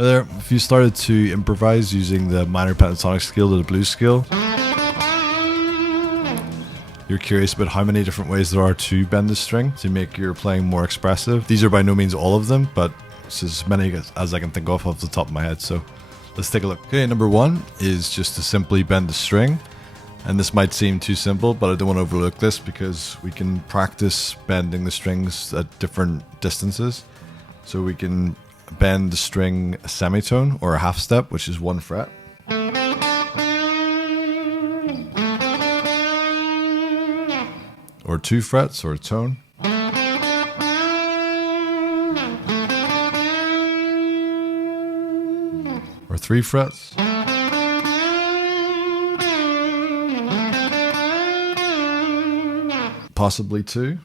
There, if you started to improvise using the minor pentatonic scale to the blues scale, you're curious about how many different ways there are to bend the string to make your playing more expressive. These are by no means all of them, but it's as many as I can think of off the top of my head. So let's take a look. Okay, number one is just to simply bend the string. And this might seem too simple, but I don't want to overlook this because we can practice bending the strings at different distances. So we can bend the string a semitone or a half step, which is 1 fret. Or 2 frets or a tone. Or 3 frets. Possibly 2.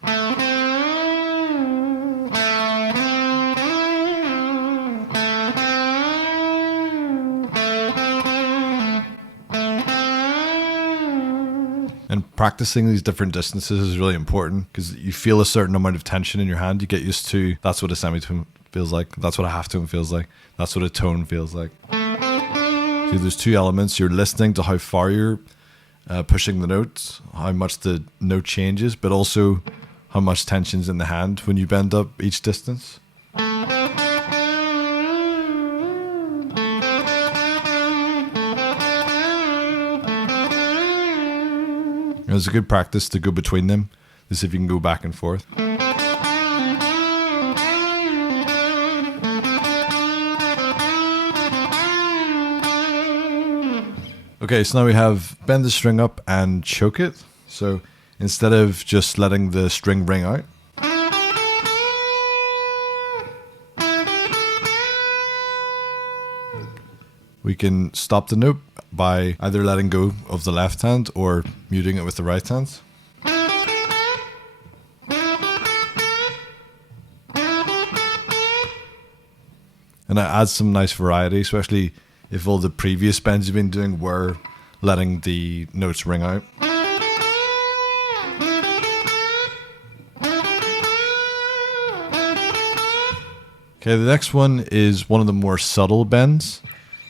And practicing these different distances is really important because you feel a certain amount of tension in your hand. You get used to, that's what a semitone feels like. That's what a half tone feels like. That's what a tone feels like. So there's 2 elements. You're listening to how far you're pushing the notes, how much the note changes, but also how much tension's in the hand when you bend up each distance. It's a good practice to go between them to see if you can go back and forth. Okay, so now we have bend the string up and choke it. So instead of just letting the string ring out, we can stop the note by either letting go of the left hand or muting it with the right hand. And that adds some nice variety, especially if all the previous bends you've been doing were letting the notes ring out. Okay, the next one is one of the more subtle bends.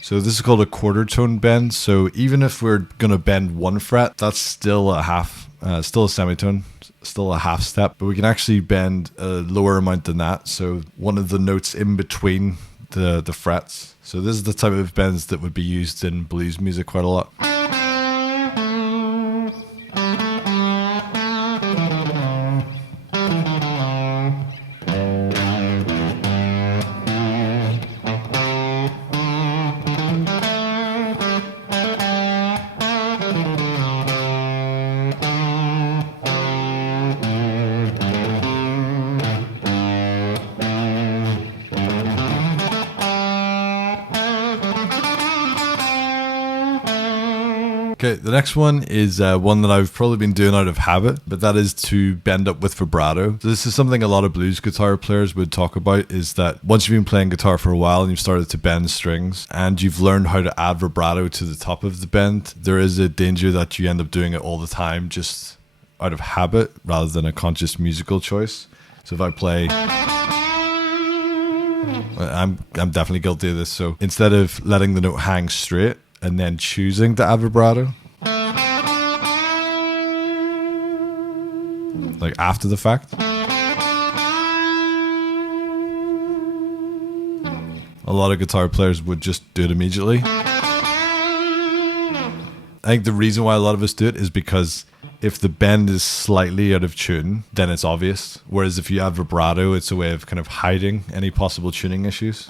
So this is called a quarter tone bend. So even if we're going to bend 1 fret, that's still a half, still a semitone, still a half step. But we can actually bend a lower amount than that. So one of the notes in between the frets. So this is the type of bends that would be used in blues music quite a lot. Okay, the next one is one that I've probably been doing out of habit, but that is to bend up with vibrato. So this is something a lot of blues guitar players would talk about, is that once you've been playing guitar for a while and you've started to bend strings and you've learned how to add vibrato to the top of the bend, there is a danger that you end up doing it all the time just out of habit rather than a conscious musical choice. So if I play... I'm definitely guilty of this. So instead of letting the note hang straight and then choosing to add vibrato, like after the fact, a lot of guitar players would just do it immediately. I think the reason why a lot of us do it is because if the bend is slightly out of tune, then it's obvious. Whereas if you add vibrato, it's a way of kind of hiding any possible tuning issues.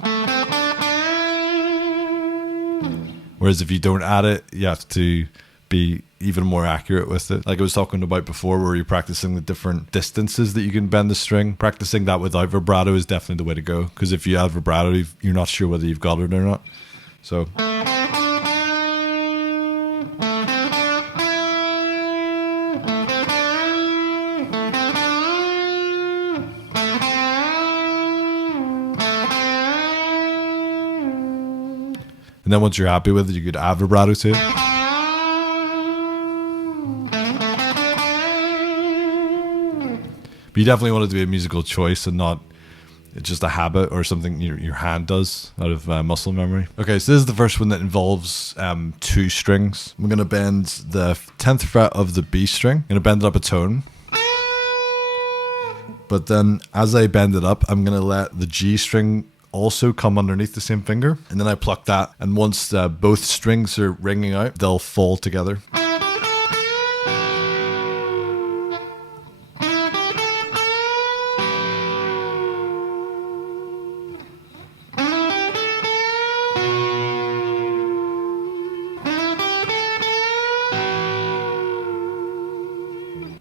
Whereas if you don't add it, you have to be even more accurate with it. Like I was talking about before, where you're practicing the different distances that you can bend the string. Practicing that without vibrato is definitely the way to go. Because if you add vibrato, you're not sure whether you've got it or not. So... And then once you're happy with it, you could add vibrato to it. But you definitely want it to be a musical choice and not It's just a habit or something your hand does out of muscle memory. Okay, so this is the first one that involves 2 strings. I'm going to bend the 10th fret of the B string. I'm going to bend it up a tone. But then as I bend it up, I'm going to let the G string also come underneath the same finger. And then I pluck that. And once both strings are ringing out, they'll fall together.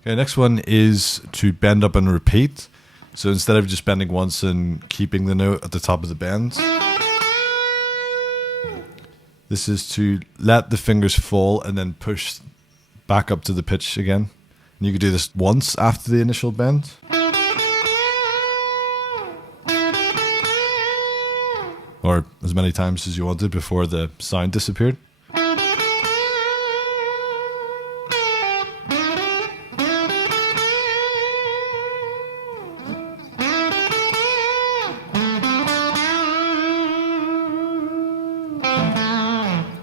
Okay, next one is to bend up and repeat. So instead of just bending once and keeping the note at the top of the bend, this is to let the fingers fall and then push back up to the pitch again. And you could do this once after the initial bend. Or as many times as you wanted before the sound disappeared.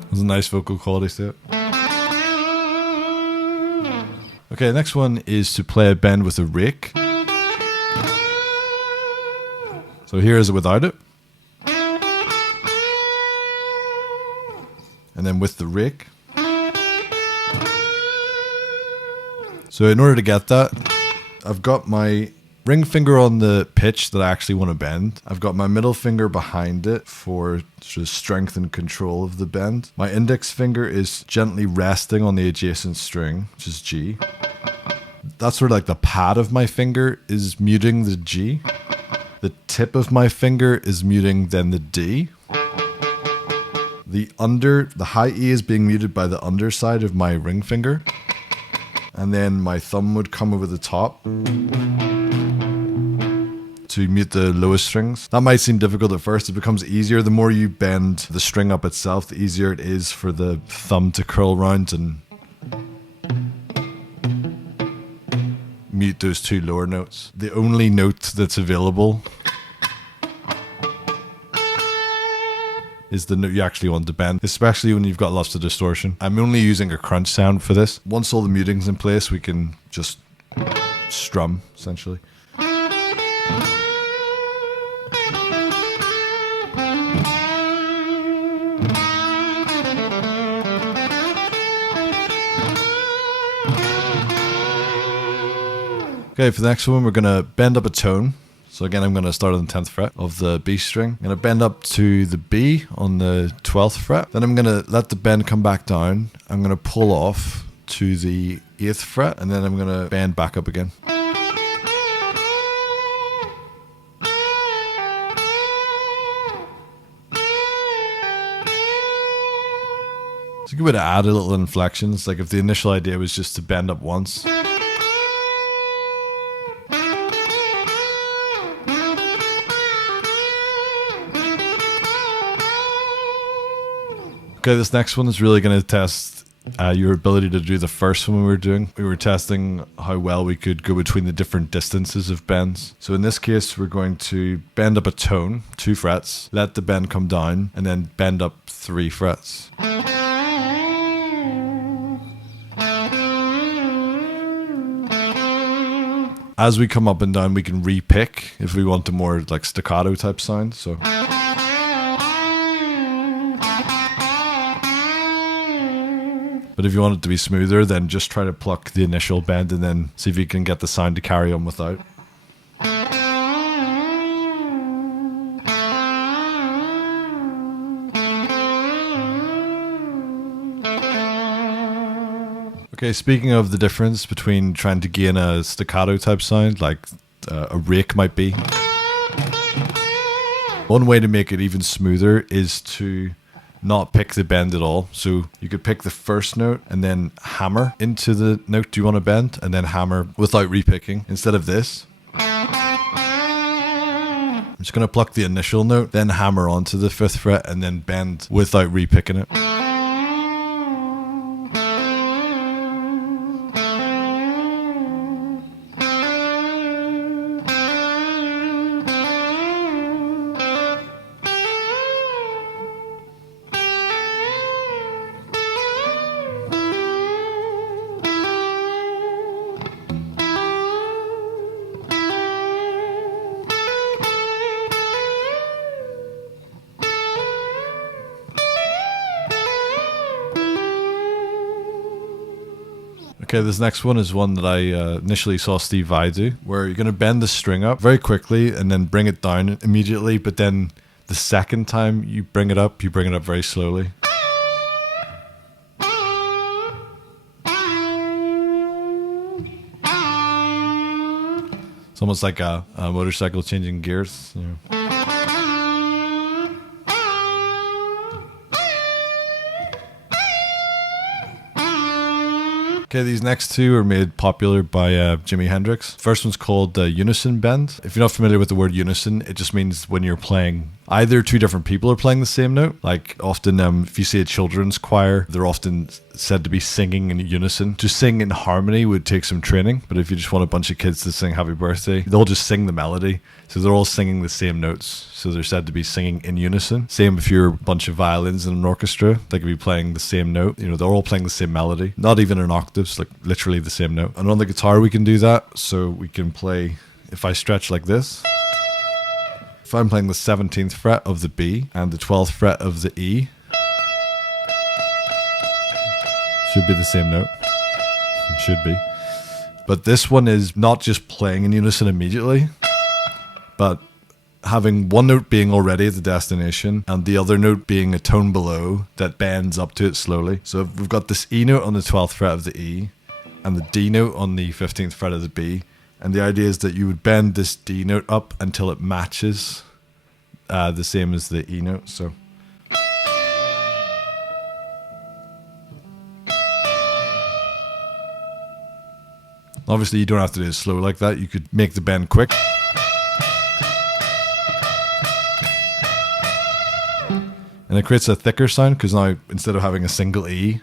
There's a nice vocal quality to it. Okay, next one is to play a bend with a rake. So here is it without it. And then with the rake. So in order to get that, I've got my ring finger on the pitch that I actually want to bend. I've got my middle finger behind it for sort of strength and control of the bend. My index finger is gently resting on the adjacent string, which is G. That's sort of like the pad of my finger is muting the G. The tip of my finger is muting then the D. The high E is being muted by the underside of my ring finger. And then my thumb would come over the top to mute the lowest strings. That might seem difficult at first. It becomes easier. The more you bend the string up itself, the easier it is for the thumb to curl around and mute those 2 lower notes. The only note that's available is the note you actually want to bend, especially when you've got lots of distortion. I'm only using a crunch sound for this. Once all the muting's in place, we can just strum, essentially. Okay, for the next one, we're going to bend up a tone. So again, I'm going to start on the 10th fret of the B string. I'm going to bend up to the B on the 12th fret. Then I'm going to let the bend come back down. I'm going to pull off to the 8th fret, and then I'm going to bend back up again. It's a good way to add a little inflections. Like if the initial idea was just to bend up once. Okay, this next one is really going to test your ability to do the first one we were doing. We were testing how well we could go between the different distances of bends. So in this case, we're going to bend up a tone, 2 frets, let the bend come down, and then bend up 3 frets. As we come up and down, we can re-pick if we want a more like staccato type sound. So. But if you want it to be smoother, then just try to pluck the initial bend and then see if you can get the sound to carry on without. Okay, speaking of the difference between trying to gain a staccato type sound, like a rake might be. One way to make it even smoother is to not pick the bend at all. So you could pick the first note and then hammer into the note you want to bend and then hammer without repicking. Instead of this, I'm just going to pluck the initial note, then hammer onto the 5th fret and then bend without repicking it. Okay, this next one is one that I initially saw Steve Vai do, where you're going to bend the string up very quickly and then bring it down immediately, but then the second time you bring it up very slowly. It's almost like a motorcycle changing gears. You know. Okay, these next two are made popular by Jimi Hendrix. First one's called unison bend. If you're not familiar with the word unison, it just means when you're playing, either two different people are playing the same note. Like often if you see a children's choir, they're often said to be singing in unison. To sing in harmony would take some training, but if you just want a bunch of kids to sing happy birthday, they'll just sing the melody. So they're all singing the same notes. So they're said to be singing in unison. Same if you're a bunch of violins in an orchestra, they could be playing the same note. You know, they're all playing the same melody. Not even in octaves, like literally the same note. And on the guitar we can do that. So we can play, if I stretch like this, if I'm playing the 17th fret of the B and the 12th fret of the E, should be the same note. It should be. But this one is not just playing in unison immediately, but having one note being already at the destination and the other note being a tone below that bends up to it slowly. So we've got this E note on the 12th fret of the E and the D note on the 15th fret of the B. And the idea is that you would bend this D note up until it matches the same as the E note. So obviously you don't have to do it slow like that. You could make the bend quick. And it creates a thicker sound because now instead of having a single E,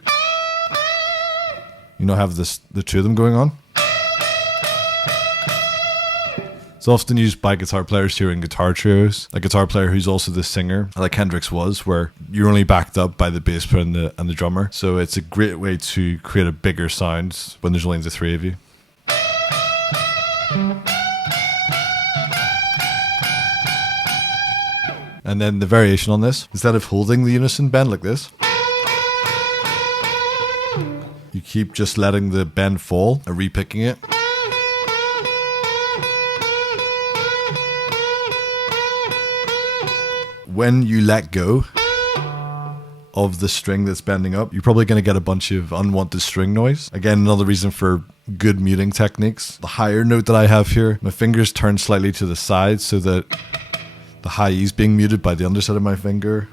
you now have the two of them going on. It's often used by guitar players here in guitar trios. A guitar player who's also the singer, like Hendrix was, where you're only backed up by the bass player and the drummer. So it's a great way to create a bigger sound when there's only the three of you. And then the variation on this, instead of holding the unison bend like this, you keep just letting the bend fall and repicking it. When you let go of the string that's bending up, you're probably going to get a bunch of unwanted string noise. Again, another reason for good muting techniques. The higher note that I have here, my fingers turn slightly to the side so that the high E's being muted by the underside of my finger,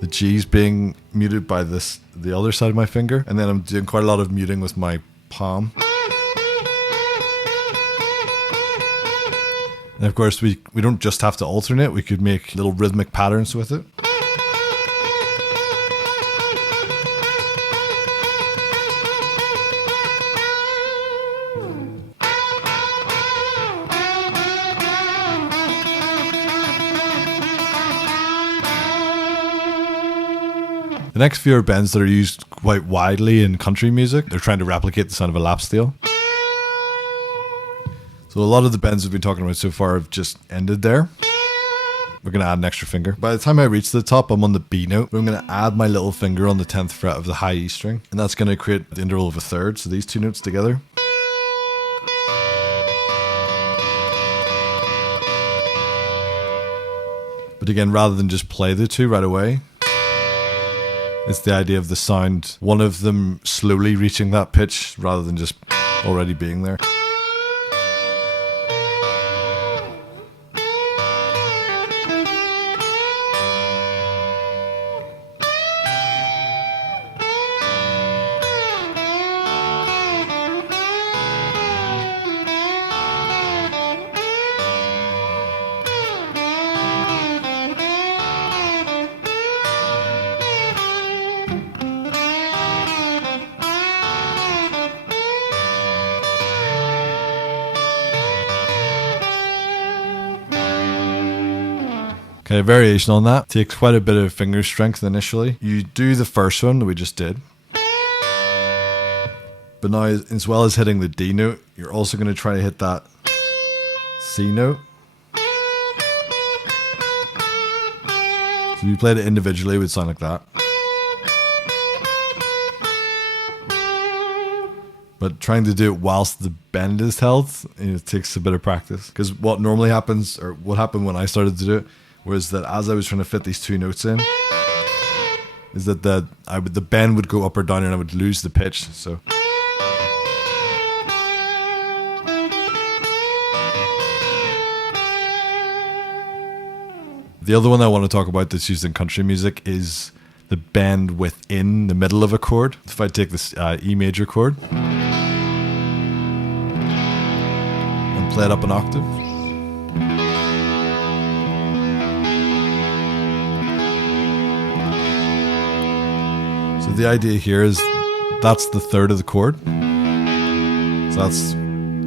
the G's being muted by the other side of my finger, and then I'm doing quite a lot of muting with my palm. And of course we don't just have to alternate, we could make little rhythmic patterns with it. The next few are bends that are used quite widely in country music. They're trying to replicate the sound of a lap steel. So a lot of the bends we've been talking about so far have just ended there. We're going to add an extra finger. By the time I reach the top, I'm on the B note. But I'm going to add my little finger on the 10th fret of the high E string. And that's going to create the interval of a third. So these two notes together. But again, rather than just play the two right away, it's the idea of the sound, one of them slowly reaching that pitch rather than just already being there. Okay, a variation on that takes quite a bit of finger strength initially. You do the first one that we just did. But now, as well as hitting the D note, you're also going to try to hit that C note. So if you played it individually, it would sound like that. But trying to do it whilst the bend is held, it takes a bit of practice. Because what normally happens, or what happened when I started to do it, was that as I was trying to fit these two notes in, is that the bend would go up or down and I would lose the pitch. So the other one I want to talk about that's used in country music is the bend within the middle of a chord. If I take this E major chord and play it up an octave. So the idea here is that's the third of the chord. So that's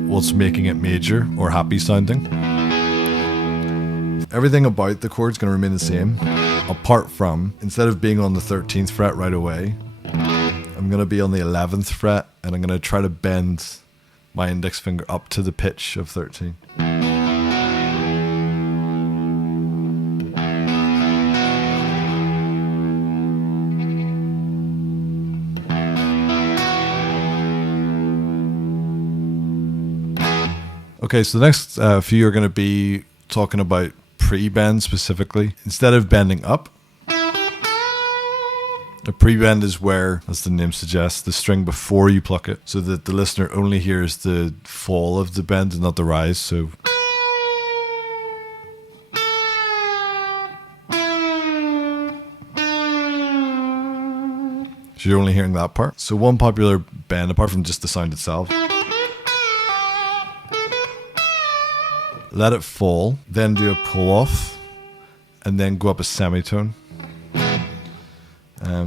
what's making it major or happy sounding. Everything about the chord is going to remain the same, apart from, instead of being on the 13th fret right away, I'm going to be on the 11th fret and I'm going to try to bend my index finger up to the pitch of 13. Okay, so the next few are going to be talking about pre-bend specifically. Instead of bending up, a pre-bend is where, as the name suggests, the string before you pluck it, so that the listener only hears the fall of the bend and not the rise. So you're only hearing that part. So one popular bend, apart from just the sound itself, let it fall, then do a pull off, and then go up a semitone.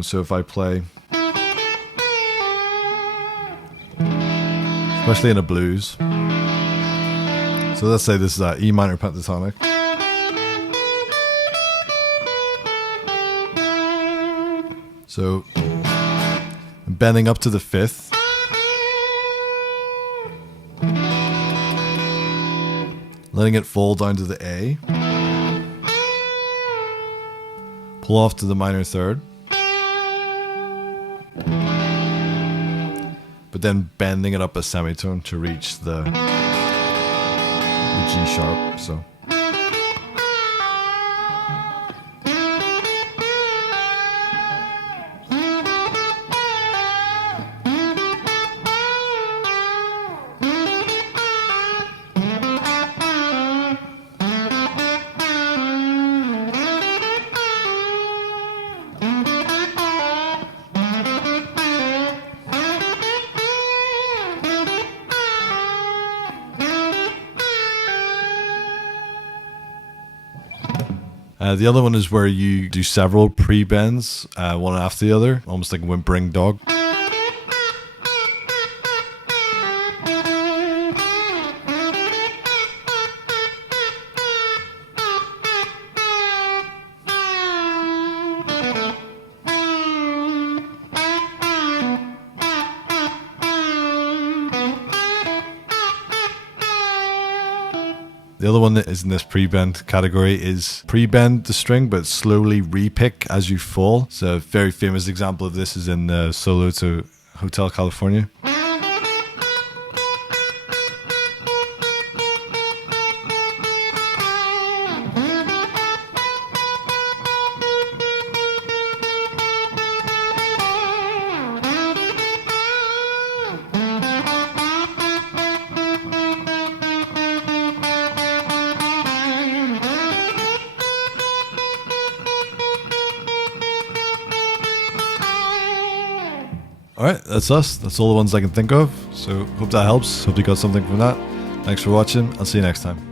So if I play, especially in a blues, so let's say this is E minor pentatonic. So I'm bending up to the fifth, letting it fall down to the A, pull off to the minor third, but then bending it up a semitone to reach the G sharp. So the other one is where you do several pre-bends, one after the other, almost like a whimpering dog. The other one that is in this pre-bend category is pre-bend the string but slowly re-pick as you fall. So a very famous example of this is in the solo to Hotel California. Alright, that's us. That's all the ones I can think of. So hope that helps. Hope you got something from that. Thanks for watching. I'll see you next time.